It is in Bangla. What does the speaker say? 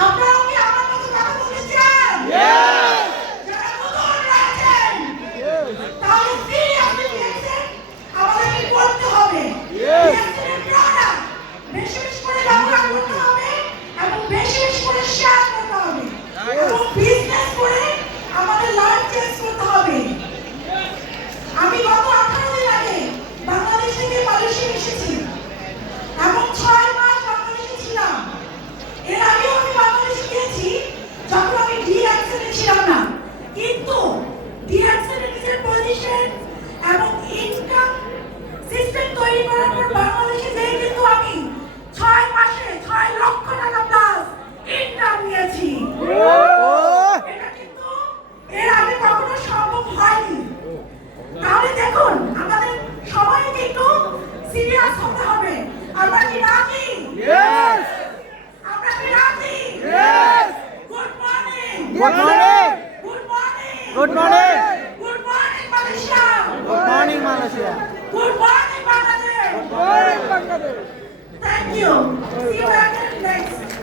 আপনারাও কি আমার মতো কথা বলতে চান? যারা নতুন রয়েছেন, তাহলে সিরিয়াসলি দেখছেন আমাদের কি করতে হবে। সিরিয়াসলি প্রোডাক্ট বেশি বেশি করে ব্যবহার করতে হবে এবং বেশি বেশি করে শেয়ার করতে হবে এবং বিজনেস করে আমাদের লাইফ চেঞ্জ করতে হবে। আমি গত 18 দিন আগে বাংলাদেশ থেকে মালয়েশিয়া এসেছি এবং 6 মাস বাংলাদেশে ছিলাম। এর আগেও আমি বাংলাদেশে গিয়েছি যখন আমি ডিএক্সএল ছিলাম না, কিন্তু ডিএক্সএল নিজের পজিশন এবং ইনকাম সিস্টেম তৈরি করার পর বাংলাদেশে যেয়ে কিন্তু আমি 6 মাসে 6 লক্ষ টাকা প্লাস ইনকাম নিয়েছি। এটা কিন্তু এর আগে কখনো সম্ভব হয়নি। তাহলে দেখুন আমাদের সবাইকে একটু সিরিয়াস হতে হবে। আমরা কি রাজি? আমরা কি রাজি? Good morning. Good morning. Good morning. Good morning. Good morning Malaysia. Good morning Malaysia. Good morning Bangladesh. Good morning Bangladesh. Thank you. See you again next.